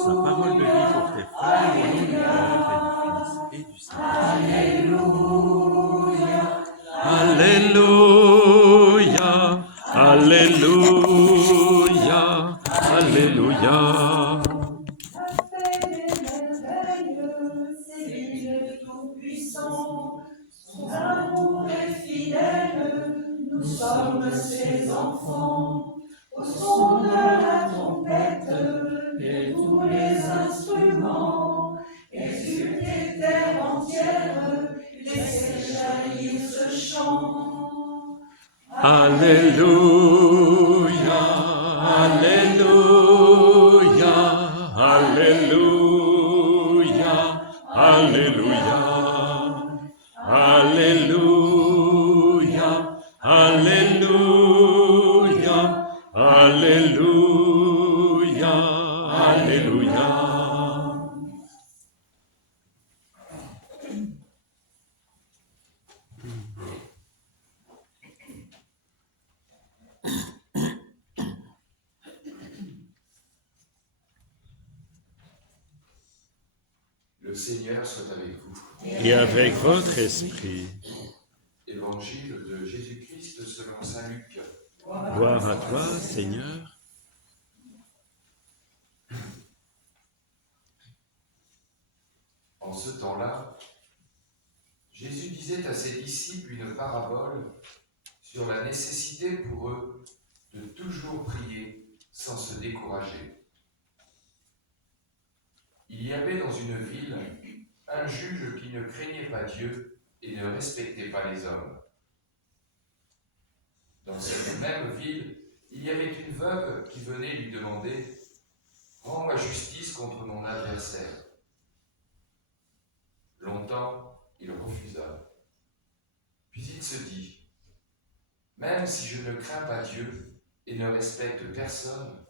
Sa parole de vie pour tes frères, au nom du Père et du Fils et du Saint-Esprit. Alléluia, Alléluia, Alléluia. Nous sommes ses enfants, au son de la trompette et tous les instruments, exultez terre entière, laissez jaillir ce chant. Alléluia, Alléluia, Alléluia, Alléluia, Alléluia, Alléluia, Alléluia, Alléluia. Le Seigneur soit avec vous. Et avec votre esprit. Évangile de Jésus-Christ selon saint Luc. Gloire à toi, Seigneur. En ce temps-là, Jésus disait à ses disciples une parabole sur la nécessité pour eux de toujours prier sans se décourager. Il y avait dans une ville un juge qui ne craignait pas Dieu et ne respectait pas les hommes. Dans cette même ville, il y avait une veuve qui venait lui demander « Rends-moi justice contre mon adversaire ». Longtemps, il refusa. Puis il se dit « Même si je ne crains pas Dieu et ne respecte personne,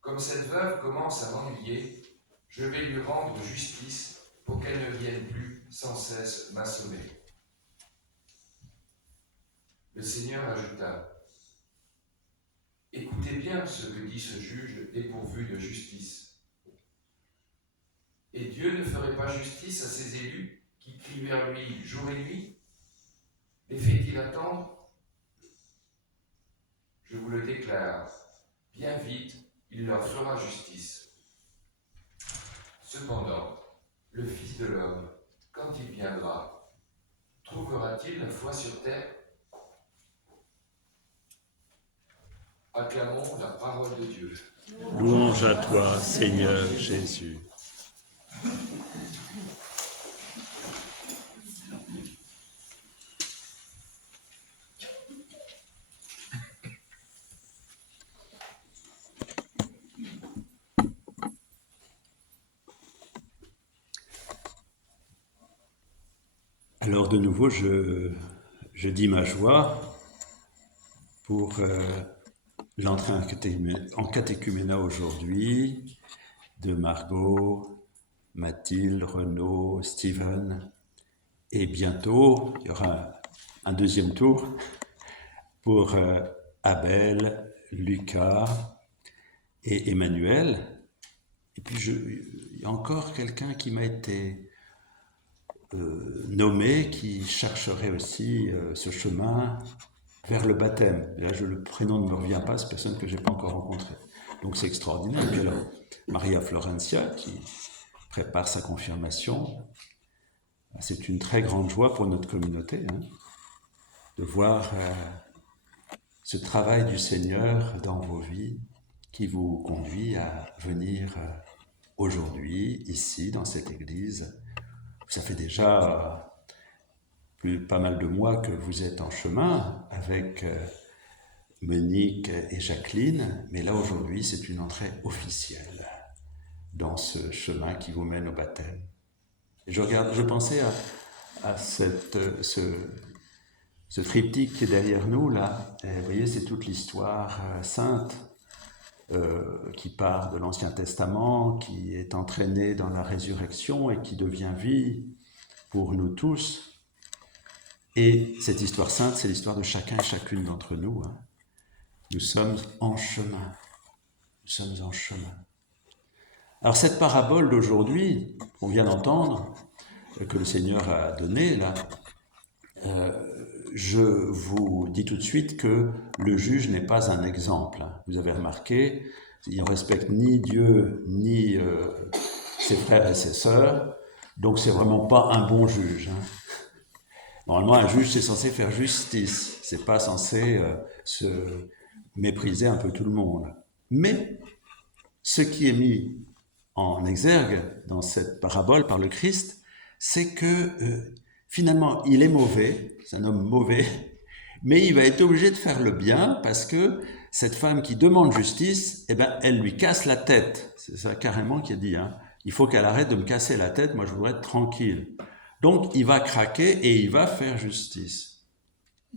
comme cette veuve commence à m'ennuyer, je vais lui rendre justice pour qu'elle ne vienne plus sans cesse m'assommer. » Le Seigneur ajouta « Écoutez bien ce que dit ce juge dépourvu de justice. Et Dieu ne ferait pas justice à ses élus qui crient vers lui jour et nuit? Les fait-il attendre? Je vous le déclare, bien vite, il leur fera justice. Cependant, le Fils de l'homme, quand il viendra, trouvera-t-il la foi sur terre? Acclamons la parole de Dieu. Louange à toi, Seigneur Jésus. Alors de nouveau, je dis ma joie pour l'entrée en catéchuménat aujourd'hui de Margot, Mathilde, Renaud, Steven. Et bientôt, il y aura un deuxième tour pour Abel, Lucas et Emmanuel. Et puis, il y a encore quelqu'un qui m'a été nommé, qui chercherait aussi ce chemin vers le baptême. Et là, le prénom ne me revient pas, c'est personne que je n'ai pas encore rencontré. Donc c'est extraordinaire. Et puis alors, Maria Florencia, qui prépare sa confirmation. C'est une très grande joie pour notre communauté, de voir ce travail du Seigneur dans vos vies qui vous conduit à venir aujourd'hui, ici, dans cette église. Ça fait déjà pas mal de mois que vous êtes en chemin avec Monique et Jacqueline, mais là aujourd'hui c'est une entrée officielle dans ce chemin qui vous mène au baptême. Et je pensais à ce triptyque qui est derrière nous là, et vous voyez c'est toute l'histoire sainte qui part de l'Ancien Testament, qui est entraînée dans la résurrection et qui devient vie pour nous tous. Et cette histoire sainte, c'est l'histoire de chacun et chacune d'entre nous. Nous sommes en chemin. Nous sommes en chemin. Alors cette parabole d'aujourd'hui, qu'on vient d'entendre, que le Seigneur a donnée là, je vous dis tout de suite que le juge n'est pas un exemple. Vous avez remarqué, il ne respecte ni Dieu, ni ses frères et ses sœurs, donc c'est vraiment pas un bon juge. Normalement, un juge, c'est censé faire justice, c'est pas censé se mépriser un peu tout le monde. Mais ce qui est mis en exergue dans cette parabole par le Christ, c'est que finalement, il est mauvais, c'est un homme mauvais, mais il va être obligé de faire le bien parce que cette femme qui demande justice, eh ben, elle lui casse la tête. C'est ça carrément qu'il a dit. Il faut qu'elle arrête de me casser la tête, moi je voudrais être tranquille. Donc il va craquer et il va faire justice.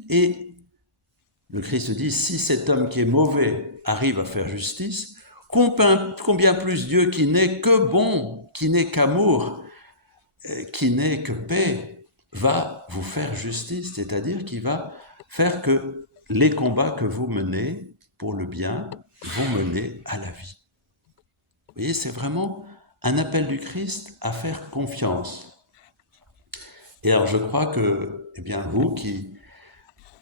Et le Christ dit, si cet homme qui est mauvais arrive à faire justice, combien plus Dieu qui n'est que bon, qui n'est qu'amour, qui n'est que paix, va vous faire justice, c'est-à-dire qu'il va faire que les combats que vous menez pour le bien vont mener à la vie. Vous voyez, c'est vraiment un appel du Christ à faire confiance. Et alors je crois que, eh bien, vous qui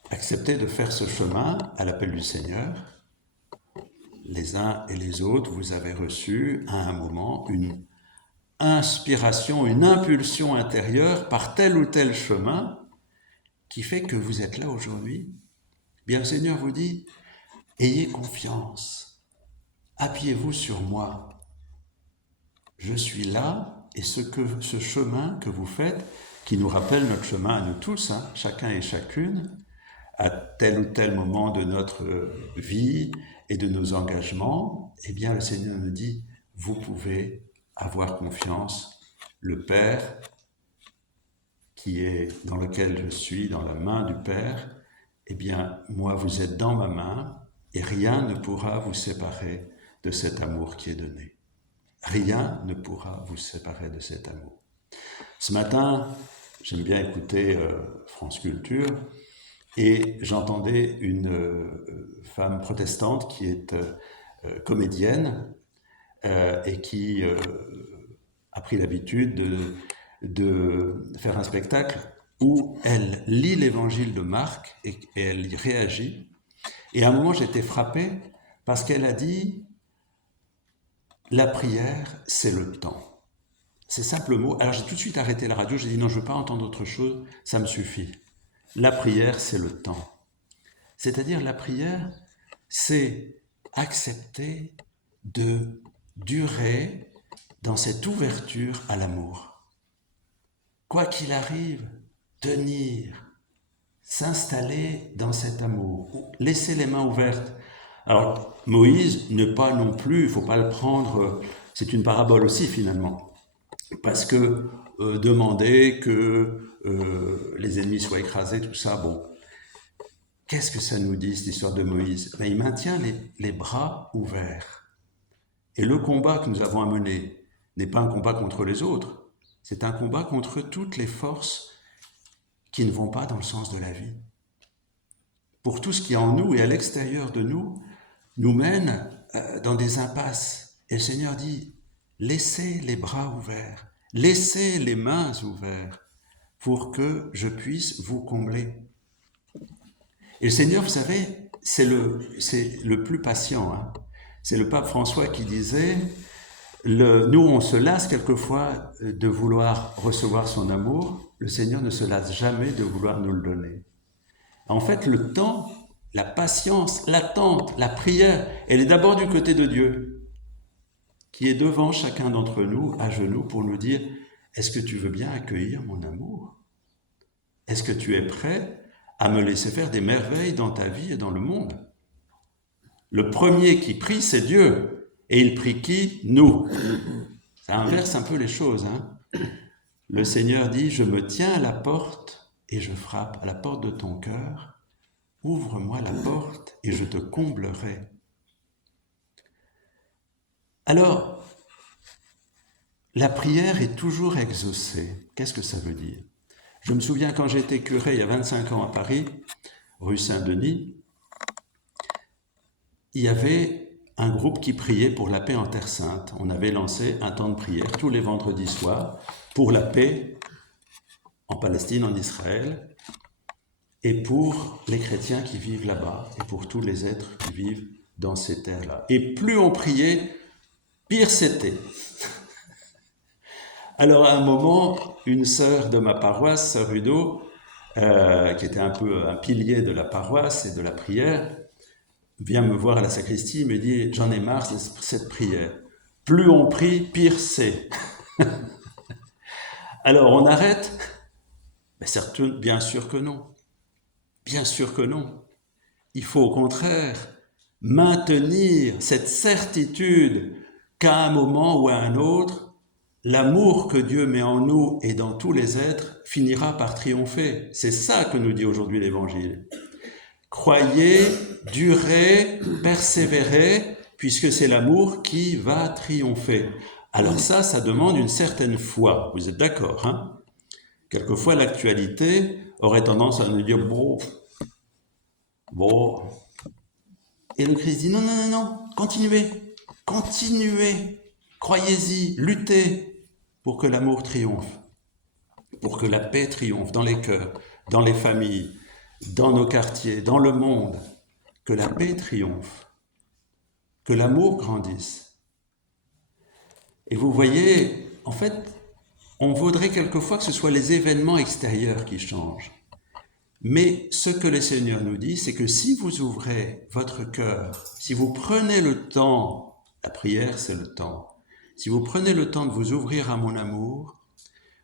acceptez de faire ce chemin à l'appel du Seigneur, les uns et les autres, vous avez reçu à un moment une inspiration, une impulsion intérieure par tel ou tel chemin qui fait que vous êtes là aujourd'hui. Bien, le Seigneur vous dit, ayez confiance, appuyez-vous sur moi. Je suis là et ce chemin que vous faites, qui nous rappelle notre chemin à nous tous, chacun et chacune, à tel ou tel moment de notre vie et de nos engagements, eh bien le Seigneur nous dit, vous pouvez avoir confiance, le Père qui est dans lequel je suis, dans la main du Père, eh bien moi vous êtes dans ma main et rien ne pourra vous séparer de cet amour qui est donné. Rien ne pourra vous séparer de cet amour. Ce matin, j'aime bien écouter France Culture, et j'entendais une femme protestante qui est comédienne et qui a pris l'habitude de faire un spectacle où elle lit l'évangile de Marc et elle y réagit. Et à un moment, j'étais frappé parce qu'elle a dit « La prière, c'est le temps ». C'est simple mot. Alors j'ai tout de suite arrêté la radio, j'ai dit « Non, je ne veux pas entendre autre chose, ça me suffit ». La prière, c'est le temps. C'est-à-dire, la prière, c'est accepter de durer dans cette ouverture à l'amour. Quoi qu'il arrive, tenir, s'installer dans cet amour, laisser les mains ouvertes. Alors, Moïse n'est pas non plus, il ne faut pas le prendre, c'est une parabole aussi finalement, parce que demander que les ennemis soient écrasés, tout ça, bon. Qu'est-ce que ça nous dit, cette histoire de Moïse? Mais il maintient les bras ouverts. Et le combat que nous avons à mener n'est pas un combat contre les autres, c'est un combat contre toutes les forces qui ne vont pas dans le sens de la vie. Pour tout ce qui est en nous et à l'extérieur de nous mène dans des impasses. Et le Seigneur dit, laissez les bras ouverts, laissez les mains ouvertes, pour que je puisse vous combler. Et le Seigneur, vous savez, c'est le plus patient. C'est le pape François qui disait, nous on se lasse quelquefois de vouloir recevoir son amour, le Seigneur ne se lasse jamais de vouloir nous le donner. En fait, le temps, la patience, l'attente, la prière, elle est d'abord du côté de Dieu, qui est devant chacun d'entre nous, à genoux, pour nous dire, est-ce que tu veux bien accueillir mon amour? Est-ce que tu es prêt à me laisser faire des merveilles dans ta vie et dans le monde? Le premier qui prie, c'est Dieu. Et il prie qui? Nous. Ça inverse un peu les choses. Le Seigneur dit, je me tiens à la porte et je frappe à la porte de ton cœur. Ouvre-moi la porte et je te comblerai. Alors, la prière est toujours exaucée. Qu'est-ce que ça veut dire? Je me souviens quand j'étais curé il y a 25 ans à Paris, rue Saint-Denis, il y avait un groupe qui priait pour la paix en Terre Sainte. On avait lancé un temps de prière tous les vendredis soirs pour la paix en Palestine, en Israël, et pour les chrétiens qui vivent là-bas, et pour tous les êtres qui vivent dans ces terres-là. Et plus on priait, pire c'était. Alors à un moment, une sœur de ma paroisse, sœur Udo, qui était un peu un pilier de la paroisse et de la prière, vient me voir à la sacristie et me dit « J'en ai marre de cette prière. Plus on prie, pire c'est. » Alors on arrête? Mais bien sûr que non. Bien sûr que non. Il faut au contraire maintenir cette certitude qu'à un moment ou à un autre, l'amour que Dieu met en nous et dans tous les êtres finira par triompher. C'est ça que nous dit aujourd'hui l'Évangile. Croyez, durez, persévérez, puisque c'est l'amour qui va triompher. Alors ça demande une certaine foi. Vous êtes d'accord, hein? Quelquefois, l'actualité aurait tendance à nous dire « bon. » Et le Christ dit « Non, continuez, croyez-y, luttez pour que l'amour triomphe, pour que la paix triomphe dans les cœurs, dans les familles, dans nos quartiers, dans le monde, que la paix triomphe, que l'amour grandisse. » Et vous voyez, en fait, on voudrait quelquefois que ce soit les événements extérieurs qui changent. Mais ce que le Seigneur nous dit, c'est que si vous ouvrez votre cœur, si vous prenez le temps, la prière c'est le temps, si vous prenez le temps de vous ouvrir à mon amour,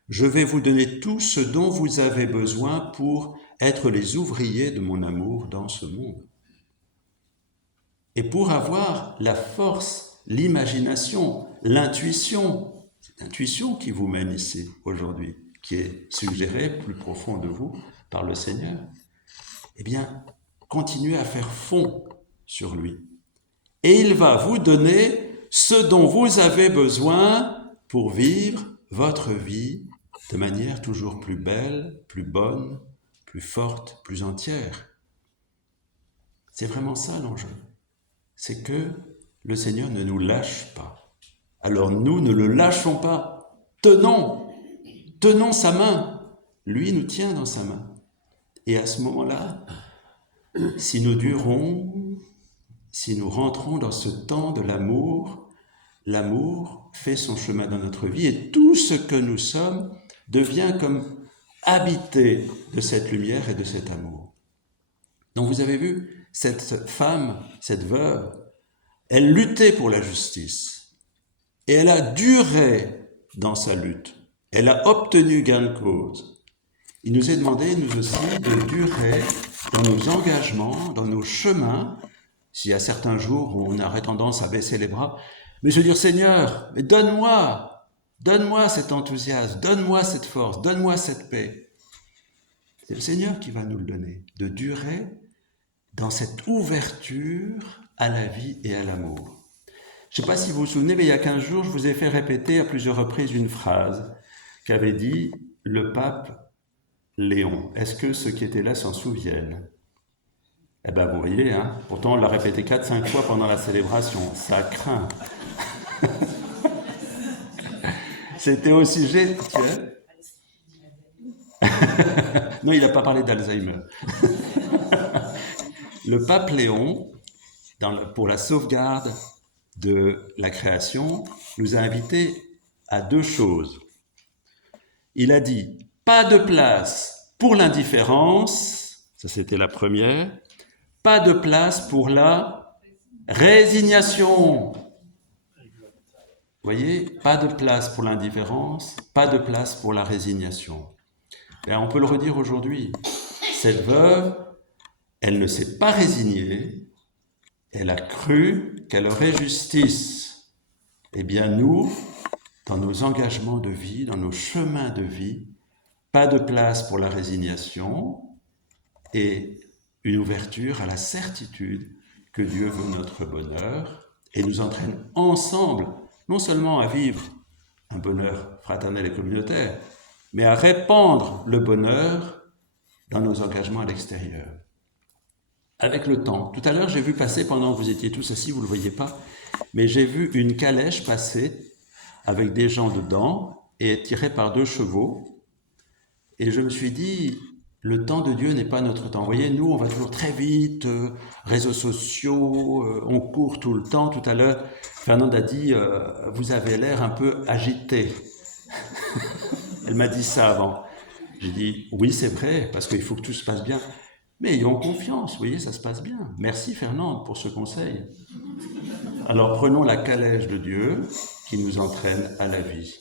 je vais vous donner tout ce dont vous avez besoin pour être les ouvriers de mon amour dans ce monde. Et pour avoir la force, l'imagination, l'intuition, c'est l'intuition qui vous mène ici aujourd'hui, qui est suggérée plus profond de vous par le Seigneur, eh bien, continuez à faire fond sur lui. Et il va vous donner ce dont vous avez besoin pour vivre votre vie de manière toujours plus belle, plus bonne, plus forte, plus entière. C'est vraiment ça l'enjeu. C'est que le Seigneur ne nous lâche pas. Alors nous ne le lâchons pas. Tenons sa main. Lui nous tient dans sa main. Et à ce moment-là, si nous durons, si nous rentrons dans ce temps de l'amour, l'amour fait son chemin dans notre vie et tout ce que nous sommes devient comme habité de cette lumière et de cet amour. Donc vous avez vu, cette femme, cette veuve, elle luttait pour la justice et elle a duré dans sa lutte. Elle a obtenu gain de cause. Il nous est demandé, nous aussi, de durer dans nos engagements, dans nos chemins. S'il y a certains jours où on aurait tendance à baisser les bras, mais se dire, Seigneur, mais donne-moi cet enthousiasme, donne-moi cette force, donne-moi cette paix. C'est le Seigneur qui va nous le donner, de durer dans cette ouverture à la vie et à l'amour. Je ne sais pas si vous vous souvenez, mais il y a 15 jours, je vous ai fait répéter à plusieurs reprises une phrase qu'avait dit le pape Léon. Est-ce que ceux qui étaient là s'en souviennent? Eh bien, vous voyez, hein, pourtant on l'a répété 4-5 fois pendant la célébration. Ça craint. C'était au sujet... Non, il n'a pas parlé d'Alzheimer. Le pape Léon, pour la sauvegarde de la création, nous a invités à 2 choses. Il a dit, pas de place pour l'indifférence, ça c'était la première, pas de place pour la résignation. Vous voyez, pas de place pour l'indifférence, pas de place pour la résignation. Et on peut le redire aujourd'hui. Cette veuve, elle ne s'est pas résignée, elle a cru qu'elle aurait justice. Eh bien nous, dans nos engagements de vie, dans nos chemins de vie, pas de place pour la résignation et une ouverture à la certitude que Dieu veut notre bonheur et nous entraîne ensemble, non seulement à vivre un bonheur fraternel et communautaire, mais à répandre le bonheur dans nos engagements à l'extérieur. avec le temps. Tout à l'heure, j'ai vu passer, pendant que vous étiez tous assis, vous ne le voyez pas, mais j'ai vu une calèche passer avec des gens dedans et tirée par 2 chevaux. Et je me suis dit, le temps de Dieu n'est pas notre temps. Vous voyez, nous, on va toujours très vite, réseaux sociaux, on court tout le temps. Tout à l'heure, Fernande a dit, vous avez l'air un peu agité. Elle m'a dit ça avant. J'ai dit, oui, c'est vrai, parce qu'il faut que tout se passe bien. Mais ayons confiance, vous voyez, ça se passe bien. Merci Fernande pour ce conseil. Alors prenons la calèche de Dieu qui nous entraîne à la vie.